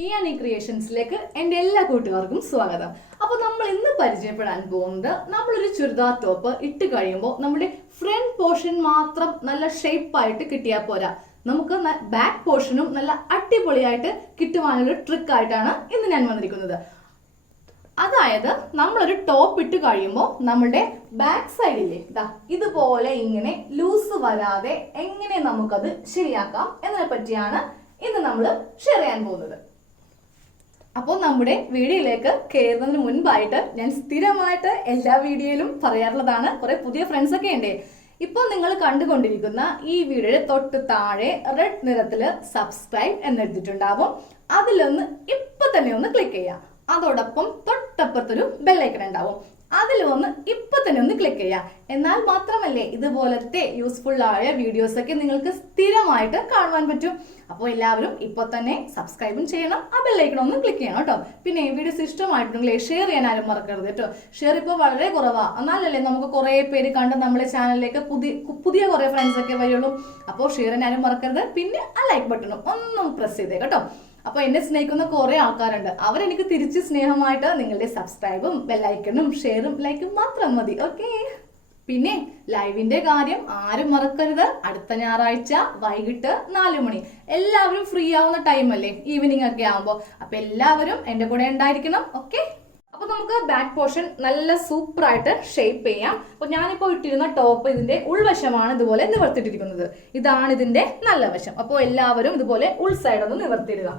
ഇയാനി ക്രിയേഷൻസിലേക്ക് എൻ്റെ എല്ലാ കൂട്ടുകാർക്കും സ്വാഗതം. അപ്പോൾ നമ്മൾ ഇന്ന് പരിചയപ്പെടാൻ പോകുന്നത് നമ്മളൊരു ചുരിദാർ ടോപ്പ് ഇട്ട് കഴിയുമ്പോൾ നമ്മുടെ ഫ്രണ്ട് പോർഷൻ മാത്രം നല്ല ഷേപ്പായിട്ട് കിട്ടിയാൽ പോരാ, നമുക്ക് ബാക്ക് പോർഷനും നല്ല അടിപൊളിയായിട്ട് കിട്ടുവാനൊരു ട്രിക്ക് ആയിട്ടാണ് ഇന്ന് ഞാൻ വന്നിരിക്കുന്നത്. അതായത് നമ്മളൊരു ടോപ്പ് ഇട്ട് കഴിയുമ്പോൾ നമ്മുടെ ബാക്ക് സൈഡിലെ ഇതുപോലെ ഇങ്ങനെ ലൂസ് വരാതെ എങ്ങനെ നമുക്കത് ശരിയാക്കാം എന്നതിനെ പറ്റിയാണ് ഇന്ന് നമ്മൾ ഷെയർ ചെയ്യാൻ പോകുന്നത്. അപ്പോൾ നമ്മുടെ വീഡിയോയിലേക്ക് കയറുന്നതിന് മുൻപായിട്ട് ഞാൻ സ്ഥിരമായിട്ട് എല്ലാ വീഡിയോയിലും പറയാറുള്ളതാണ്, കുറെ പുതിയ ഫ്രണ്ട്സ് ഒക്കെ ഉണ്ട്. ഇപ്പോൾ നിങ്ങൾ കണ്ടുകൊണ്ടിരിക്കുന്ന ഈ വീഡിയോയുടെ തൊട്ട് താഴെ റെഡ് നിറത്തിൽ സബ്സ്ക്രൈബ് എന്നെഴുതിയിട്ടുണ്ടാവും. അതിലൊന്ന് ഇപ്പൊ തന്നെ ഒന്ന് ക്ലിക്ക് ചെയ്യാം. അതോടൊപ്പം തൊട്ടപ്പുറത്തൊരു ബെല്ലൈക്കൺ ഉണ്ടാവും, അതിൽ ഒന്ന് ഇപ്പൊ തന്നെ ഒന്ന് ക്ലിക്ക് ചെയ്യാം. എന്നാൽ മാത്രമല്ലേ ഇതുപോലത്തെ യൂസ്ഫുൾ ആയ വീഡിയോസ് ഒക്കെ നിങ്ങൾക്ക് സ്ഥിരമായിട്ട് കാണുവാൻ പറ്റും. അപ്പോൾ എല്ലാവരും ഇപ്പൊ തന്നെ സബ്സ്ക്രൈബും ചെയ്യണം, ആ ബെല്ലൈക്കൺ ഒന്ന് ക്ലിക്ക് ചെയ്യണം കേട്ടോ. പിന്നെ വീഡിയോസ് ഇഷ്ടമായിട്ടുണ്ടെങ്കിൽ ഷെയർ ചെയ്യാൻ ആരും മറക്കരുത് കേട്ടോ. ഷെയർ ഇപ്പോൾ വളരെ കുറവാ, എന്നാലല്ലേ നമുക്ക് കുറെ പേര് കണ്ട് നമ്മുടെ ചാനലിലേക്ക് പുതിയ കുറെ ഫ്രണ്ട്സ് ഒക്കെ വരുള്ളൂ. അപ്പോൾ ഷെയർ ചെയ്യാൻ ആരും മറക്കരുത്. പിന്നെ ആ ലൈക്ക് ബട്ടണും ഒന്നും പ്രസ് ചെയ്തേ കേട്ടോ. അപ്പൊ എന്നെ സ്നേഹിക്കുന്ന കുറെ ആൾക്കാരുണ്ട്, അവരെനിക്ക് തിരിച്ച് സ്നേഹമായിട്ട് നിങ്ങളുടെ സബ്സ്ക്രൈബും ബെല്ലൈക്കണും ഷെയറും ലൈക്കും മാത്രം മതി. ഓക്കെ, പിന്നെ ലൈവിന്റെ കാര്യം ആരും മറക്കരുത്. അടുത്ത ഞായറാഴ്ച വൈകിട്ട് 4 മണി, എല്ലാവരും ഫ്രീ ആവുന്ന ടൈം അല്ലേ, ഈവനിങ് ഒക്കെ ആവുമ്പോ. അപ്പൊ എല്ലാവരും എന്റെ കൂടെ ഉണ്ടായിരിക്കണം. ഓക്കെ, അപ്പൊ നമുക്ക് ബാക്ക് പോർഷൻ നല്ല സൂപ്പർ ആയിട്ട് ഷേപ്പ് ചെയ്യാം. അപ്പൊ ഞാനിപ്പോ ഇട്ടിരുന്ന ടോപ്പ് ഇതിന്റെ ഉൾവശമാണ് ഇതുപോലെ നിവർത്തിട്ടിരിക്കുന്നത്. ഇതാണ് ഇതിന്റെ നല്ല വശം. അപ്പോൾ എല്ലാവരും ഇതുപോലെ ഉൾ സൈഡ് ഒന്ന് നിവർത്തിയിടുക.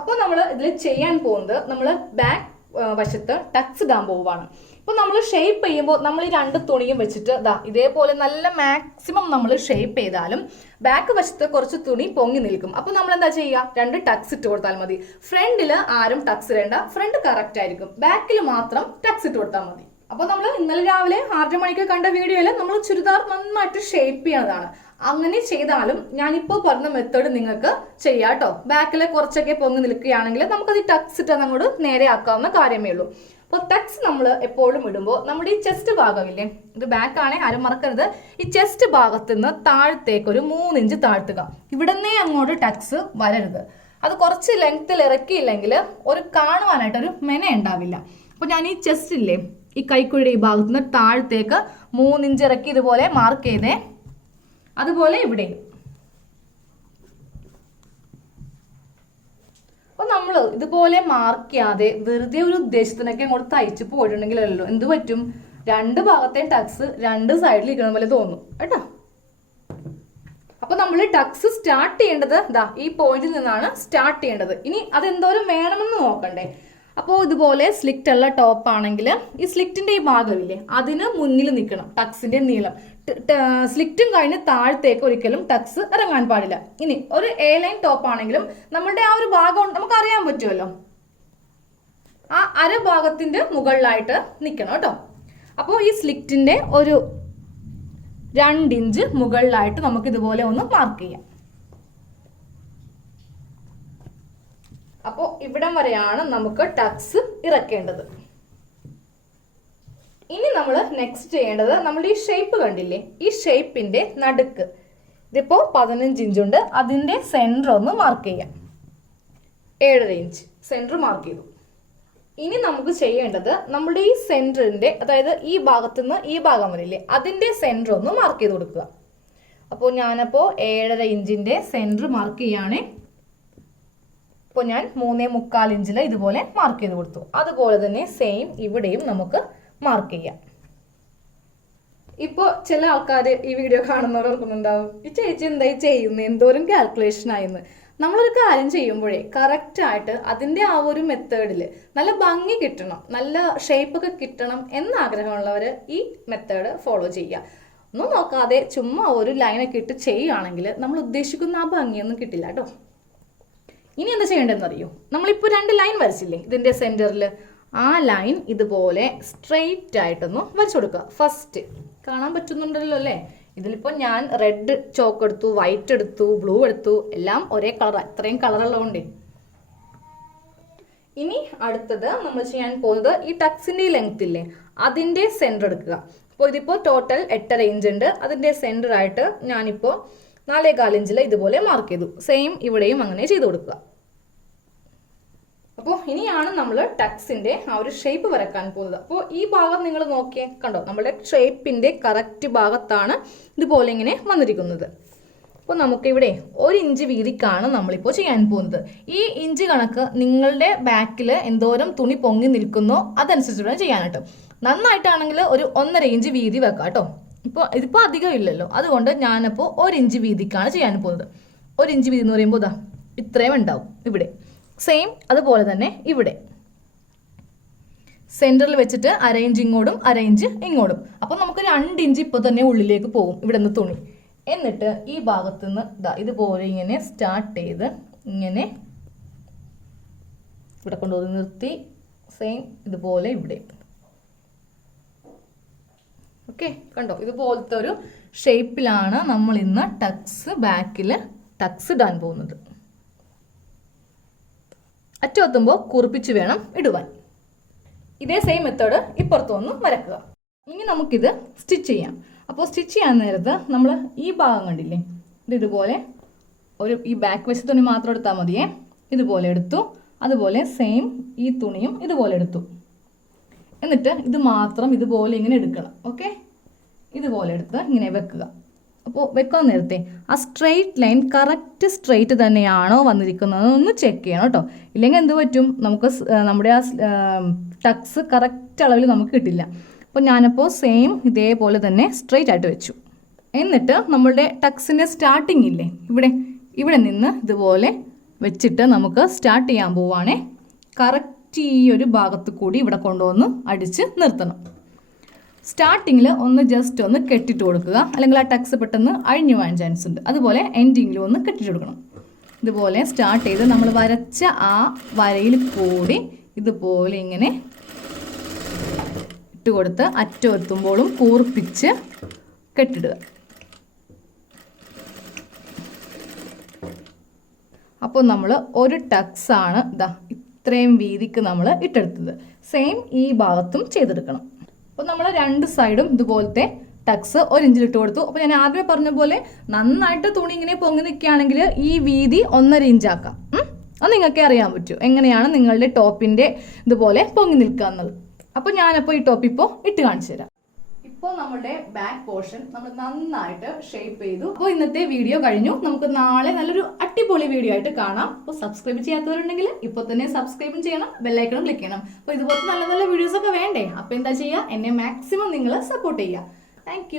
അപ്പോൾ നമ്മൾ ഇതിൽ ചെയ്യാൻ പോകുന്നത്, നമ്മൾ ബാക്ക് വശത്ത് ടക്സ് ഇടാൻ പോവുകയാണ്. ഇപ്പൊ നമ്മൾ ഷേപ്പ് ചെയ്യുമ്പോൾ നമ്മൾ ഈ 2 തുണിയും വെച്ചിട്ട് ഇതേപോലെ നല്ല മാക്സിമം നമ്മൾ ഷേപ്പ് ചെയ്താലും ബാക്ക് വശത്ത് കുറച്ച് തുണി പൊങ്ങി നിൽക്കും. അപ്പൊ നമ്മൾ എന്താ ചെയ്യുക, 2 ടക്സ് ഇട്ട് കൊടുത്താൽ മതി. ഫ്രണ്ടില് ആരും ടക്സ് ഇടേണ്ട, ഫ്രണ്ട് കറക്റ്റ് ആയിരിക്കും. ബാക്കിൽ മാത്രം ടക്സ് ഇട്ട് കൊടുത്താൽ മതി. അപ്പൊ നമ്മൾ ഇന്നലെ രാവിലെ 6 മണിക്ക് കണ്ട വീഡിയോയിൽ നമ്മൾ ചുരിദാർ നന്നായിട്ട് ഷേപ്പ് ചെയ്യുന്നതാണ്. അങ്ങനെ ചെയ്താലും ഞാനിപ്പോ പറഞ്ഞ മെത്തേഡ് നിങ്ങൾക്ക് ചെയ്യാം കേട്ടോ. ബാക്കിലെ കുറച്ചൊക്കെ പൊങ്ങി നിൽക്കുകയാണെങ്കിൽ നമുക്കത് ടക്സ് ഇട്ട് അങ്ങോട്ട് നേരെ ആക്കാവുന്ന കാര്യമേ ഉള്ളൂ. അപ്പോൾ ടക്സ് നമ്മൾ എപ്പോഴും ഇടുമ്പോൾ നമ്മുടെ ഈ ചെസ്റ്റ് ഭാഗമില്ലേ, ഇത് ബാക്ക് ആണേ ആരും മറക്കരുത്. ഈ ചെസ്റ്റ് ഭാഗത്ത് നിന്ന് താഴത്തേക്ക് ഒരു 3 ഇഞ്ച് താഴ്ത്തുക. ഇവിടുന്നേ അങ്ങോട്ട് ടക്സ് വരരുത്. അത് കുറച്ച് ലെങ്ത്തിൽ ഇറക്കിയില്ലെങ്കിൽ ഒരു കാണുവാനായിട്ടൊരു മെന ഉണ്ടാവില്ല. അപ്പോൾ ഞാൻ ഈ ചെസ്റ്റ് ഇല്ലേ, ഈ കൈക്കുഴിയുടെ ഈ ഭാഗത്ത് നിന്ന് താഴത്തേക്ക് 3 ഇഞ്ച് ഇറക്കി ഇതുപോലെ മാർക്ക് ചെയ്തേ. അതുപോലെ ഇവിടെയും. അപ്പൊ നമ്മൾ ഇതുപോലെ മാർക്ക് ചെയ്യാതെ വെറുതെ ഒരു ഉദ്ദേശത്തിനൊക്കെ അങ്ങോട്ട് തയ്ച്ചു പോയിട്ടുണ്ടെങ്കിലല്ലോ എന്ത് പറ്റും, 2 ഭാഗത്തെ ടക്സ് 2 സൈഡിൽ ഇരിക്കുന്ന പോലെ തോന്നും കേട്ടോ. അപ്പൊ നമ്മൾ ടക്സ് സ്റ്റാർട്ട് ചെയ്യേണ്ടത് ഈ പോയിന്റിൽ നിന്നാണ് സ്റ്റാർട്ട് ചെയ്യേണ്ടത്. ഇനി അതെന്തോരം വേണമെന്ന് നോക്കണ്ടേ. അപ്പോൾ ഇതുപോലെ സ്ലിക്റ്റ് ഉള്ള ടോപ്പ് ആണെങ്കിൽ ഈ സ്ലിക്റ്റിന്റെ ഈ ഭാഗമില്ലേ, അതിന് മുന്നിൽ നിൽക്കണം ടക്സിന്റെ നീളം. സ്ലിക്റ്റും കഴിഞ്ഞ് താഴത്തേക്ക് ഒരിക്കലും ടക്സ് ഇറങ്ങാൻ പാടില്ല. ഇനി ഒരു എ ലൈൻ ടോപ്പ് ആണെങ്കിലും നമ്മുടെ ആ ഒരു ഭാഗം നമുക്ക് അറിയാൻ പറ്റുമല്ലോ, ആ അരഭാഗത്തിന്റെ മുകളിലായിട്ട് നിൽക്കണം കേട്ടോ. അപ്പോൾ ഈ സ്ലിക്റ്റിന്റെ ഒരു 2 ഇഞ്ച് മുകളിലായിട്ട് നമുക്ക് ഇതുപോലെ ഒന്ന് മാർക്ക് ചെയ്യാം. അപ്പോൾ ഇവിടം വരെയാണ് നമുക്ക് ടക്സ് ഇറക്കേണ്ടത്. ഇനി നമ്മൾ നെക്സ്റ്റ് ചെയ്യേണ്ടത്, നമ്മുടെ ഈ ഷേപ്പ് കണ്ടില്ലേ, ഈ ഷേപ്പിന്റെ നടുക്ക് ഇതിപ്പോ 15 ഇഞ്ചുണ്ട്, അതിന്റെ സെന്റർ ഒന്ന് മാർക്ക് ചെയ്യാം. 7.5 ഇഞ്ച് സെന്റർ മാർക്ക് ചെയ്തു. ഇനി നമുക്ക് ചെയ്യേണ്ടത് നമ്മുടെ ഈ സെന്ററിന്റെ, അതായത് ഈ ഭാഗത്തുനിന്ന് ഈ ഭാഗം വരില്ലേ, അതിന്റെ സെന്റർ ഒന്ന് മാർക്ക് ചെയ്ത് കൊടുക്കുക. അപ്പോൾ ഞാനപ്പോൾ 7.5 ഇഞ്ചിന്റെ സെന്റർ മാർക്ക് ചെയ്യാണ്. ഇപ്പോൾ ഞാൻ 3.25 ഇഞ്ചിൽ ഇതുപോലെ മാർക്ക് ചെയ്ത് കൊടുത്തു. അതുപോലെ തന്നെ സെയിം ഇവിടെയും നമുക്ക് മാർക്ക് ചെയ്യാം. ഇപ്പോൾ ചില ആൾക്കാർ ഈ വീഡിയോ കാണുന്നവർ ഓർക്കുന്നുണ്ടാവും, ഈ ചേച്ചി എന്തായി ചെയ്യുന്നത്, എന്തോരം കാൽക്കുലേഷൻ ആയിന്ന്. നമ്മളൊരു കാര്യം ചെയ്യുമ്പോഴേ കറക്റ്റായിട്ട് അതിൻ്റെ ആ ഒരു മെത്തേഡിൽ നല്ല ഭംഗി കിട്ടണം, നല്ല ഷേപ്പൊക്കെ കിട്ടണം എന്നാഗ്രഹമുള്ളവർ ഈ മെത്തേഡ് ഫോളോ ചെയ്യുക. ഒന്നും നോക്കാതെ ചുമ്മാ ഒരു ലൈനൊക്കെ ഇട്ട് ചെയ്യുകയാണെങ്കിൽ നമ്മൾ ഉദ്ദേശിക്കുന്ന ആ ഭംഗിയൊന്നും കിട്ടില്ല കേട്ടോ. ഇനി എന്താ ചെയ്യേണ്ടതെന്ന് അറിയോ, നമ്മളിപ്പോൾ 2 ലൈൻ വരച്ചില്ലേ ഇതിന്റെ സെന്ററിൽ, ആ ലൈൻ ഇതുപോലെ സ്ട്രെയിറ്റ് ആയിട്ടൊന്ന് വരച്ചു കൊടുക്കുക. ഫസ്റ്റ് കാണാൻ പറ്റുന്നുണ്ടല്ലോ അല്ലേ, ഇതിലിപ്പോൾ ഞാൻ റെഡ് ചോക്ക് എടുത്തു, വൈറ്റ് എടുത്തു, ബ്ലൂ എടുത്തു, എല്ലാം ഒരേ കളർ, ഇത്രയും കളറുള്ളതുകൊണ്ട്. ഇനി അടുത്തത് നമ്മൾ ചെയ്യാൻ പോകുന്നത്, ഈ ടക്സിന്റെ ലെങ്ത് ഇല്ലേ അതിന്റെ സെന്റർ എടുക്കുക. അപ്പോൾ ഇതിപ്പോൾ ടോട്ടൽ 8.5 ഇഞ്ച് ഉണ്ട്, അതിന്റെ സെന്റർ ആയിട്ട് ഞാനിപ്പോൾ 4.25 ഇഞ്ചിൽ ഇതുപോലെ മാർക്ക് ചെയ്തു. സെയിം ഇവിടെയും അങ്ങനെ ചെയ്ത് കൊടുക്കുക. ഇനിയാണ് നമ്മൾ ടക്സിന്റെ ആ ഒരു ഷേപ്പ് വരക്കാൻ പോകുന്നത്. അപ്പോൾ ഈ ഭാഗം നിങ്ങൾ നോക്കിയേ, കണ്ടോ, നമ്മുടെ ഷേപ്പിന്റെ കറക്റ്റ് ഭാഗത്താണ് ഇതുപോലെ ഇങ്ങനെ വന്നിരിക്കുന്നത്. അപ്പോൾ നമുക്കിവിടെ 1 ഇഞ്ച് വീതിക്കാണ് നമ്മളിപ്പോൾ ചെയ്യാൻ പോകുന്നത്. ഈ ഇഞ്ച് കണക്ക് നിങ്ങളുടെ ബാക്കിൽ എന്തോരം തുണി പൊങ്ങി നിൽക്കുന്നോ അതനുസരിച്ച് വേണം ചെയ്യാൻ കേട്ടോ. നന്നായിട്ടാണെങ്കിൽ ഒരു 1.5 ഇഞ്ച് വീതി വെക്കാം കേട്ടോ. ഇതിപ്പോൾ അധികം ഇല്ലല്ലോ, അതുകൊണ്ട് ഞാനപ്പോൾ 1 ഇഞ്ച് വീതിക്കാണ് ചെയ്യാൻ പോകുന്നത്. 1 ഇഞ്ച് വീതി എന്ന് പറയുമ്പോൾ ഇതാ ഇത്രയും ഉണ്ടാവും ഇവിടെ. സെയിം അതുപോലെ തന്നെ ഇവിടെ സെന്ററിൽ വെച്ചിട്ട് 1/2 ഇഞ്ച് ഇങ്ങോട്ടും 1/2 ഇഞ്ച് ഇങ്ങോട്ടും. അപ്പോൾ നമുക്ക് 2 ഇഞ്ച് ഇപ്പോൾ തന്നെ ഉള്ളിലേക്ക് പോകും ഇവിടെ നിന്ന് തുണി. എന്നിട്ട് ഈ ഭാഗത്ത് നിന്ന് ഇതുപോലെ ഇങ്ങനെ സ്റ്റാർട്ട് ചെയ്ത് ഇങ്ങനെ ഇവിടെ കൊണ്ടുപോയി നിർത്തി സെയിം ഇതുപോലെ ഇവിടെ. ഓക്കെ, കണ്ടോ, ഇതുപോലത്തെ ഒരു ഷേപ്പിലാണ് നമ്മൾ ഇന്ന് ബാക്കിൽ ടക്സ് ഇടാൻ പോകുന്നത്. അറ്റമെത്തുമ്പോൾ കുറിപ്പിച്ച് വേണം ഇടുവാൻ. ഇതേ സെയിം മെത്തേഡ് ഇപ്പുറത്തൊന്ന് വരക്കുക. ഇനി നമുക്കിത് സ്റ്റിച്ച് ചെയ്യാം. അപ്പോൾ സ്റ്റിച്ച് ചെയ്യാൻ നേരത്ത് നമ്മൾ ഈ ഭാഗം കണ്ടില്ലേ, ഇതുപോലെ ഈ ബാക്ക് വശത്ത് തുണി മാത്രം എടുത്താൽ മതിയേ. ഇതുപോലെ എടുത്തു, അതുപോലെ സെയിം ഈ തുണിയും ഇതുപോലെ എടുത്തു. എന്നിട്ട് ഇത് മാത്രം ഇതുപോലെ ഇങ്ങനെ എടുക്കണം. ഓക്കെ, ഇതുപോലെ എടുത്ത് ഇങ്ങനെ വെക്കുക. അപ്പോൾ വെക്കാൻ നേരത്തെ ആ സ്ട്രെയിറ്റ് ലൈൻ കറക്റ്റ് സ്ട്രെയിറ്റ് തന്നെയാണോ വന്നിരിക്കുന്നത് ഒന്ന് ചെക്ക് ചെയ്യണം കേട്ടോ. ഇല്ലെങ്കിൽ എന്ത് പറ്റും, നമുക്ക് നമ്മുടെ ആ ടക്സ് കറക്റ്റ് അളവിൽ നമുക്ക് കിട്ടില്ല. അപ്പോൾ ഞാനപ്പോൾ സെയിം ഇതേപോലെ തന്നെ സ്ട്രെയിറ്റ് ആയിട്ട് വെച്ചു. എന്നിട്ട് നമ്മളുടെ ടക്സിൻ്റെ സ്റ്റാർട്ടിങ് ഇല്ലേ, ഇവിടെ നിന്ന് ഇതുപോലെ വെച്ചിട്ട് നമുക്ക് സ്റ്റാർട്ട് ചെയ്യാൻ പോവുകയാണേ. കറക്റ്റ് ഈ ഒരു ഭാഗത്ത് കൂടി ഇവിടെ കൊണ്ടുവന്ന് അടിച്ച് നിർത്തണം. സ്റ്റാർട്ടിങ്ങിൽ ജസ്റ്റ് ഒന്ന് കെട്ടിട്ട് കൊടുക്കുക, അല്ലെങ്കിൽ ആ ടക്സ് പെട്ടെന്ന് അഴിഞ്ഞു പോകാൻ ചാൻസ് ഉണ്ട്. അതുപോലെ എൻഡിങ്ങിലും ഒന്ന് കെട്ടിട്ട് കൊടുക്കണം. ഇതുപോലെ സ്റ്റാർട്ട് ചെയ്ത് നമ്മൾ വരച്ച ആ വരയിൽ കൂടി ഇതുപോലെ ഇങ്ങനെ ഇട്ട് കൊടുത്ത് അറ്റം എത്തുമ്പോഴും കൂർപ്പിച്ച് കെട്ടിടുക. അപ്പോൾ നമ്മൾ ഒരു ടക്സാണ് ഇത്രയും വീതിക്ക് നമ്മൾ ഇട്ടെടുത്തത്. സെയിം ഈ ഭാഗത്തും ചെയ്തെടുക്കണം. അപ്പോൾ നമ്മൾ 2 സൈഡും ഇതുപോലത്തെ ടക്സ് 1 ഇഞ്ചിൽ ഇട്ട് കൊടുത്തു. അപ്പോൾ ഞാൻ ആദ്യമേ പറഞ്ഞ പോലെ നന്നായിട്ട് തുണി ഇങ്ങനെ പൊങ്ങി നിൽക്കുകയാണെങ്കിൽ ഈ വീതി 1.5 ഇഞ്ചാക്കാം. അത് നിങ്ങൾക്ക് അറിയാൻ പറ്റും എങ്ങനെയാണ് നിങ്ങളുടെ ടോപ്പിൻ്റെ ഇതുപോലെ പൊങ്ങി നിൽക്കുക എന്നുള്ളത്. അപ്പോൾ ഞാനപ്പോൾ ഈ ടോപ്പ് ഇപ്പോൾ ഇട്ട് കാണിച്ചു തരാം. ഇപ്പോൾ നമ്മുടെ ബാക്ക് പോർഷൻ നമ്മൾ നന്നായിട്ട് ഷേപ്പ് ചെയ്തു. അപ്പോൾ ഇന്നത്തെ വീഡിയോ കഴിഞ്ഞു. നമുക്ക് നാളെ നല്ലൊരു അടിപൊളി വീഡിയോ ആയിട്ട് കാണാം. അപ്പോൾ സബ്സ്ക്രൈബ് ചെയ്യാത്തവരുണ്ടെങ്കിൽ ഇപ്പോൾ തന്നെ സബ്സ്ക്രൈബും ചെയ്യണം, ബെല്ലൈക്കണും ക്ലിക്ക് ചെയ്യണം. അപ്പോൾ ഇതുപോലത്തെ നല്ല നല്ല വീഡിയോസ് ഒക്കെ വേണ്ടേ? അപ്പോൾ എന്താ ചെയ്യുക, എന്നെ മാക്സിമം നിങ്ങൾ സപ്പോർട്ട് ചെയ്യുക. താങ്ക്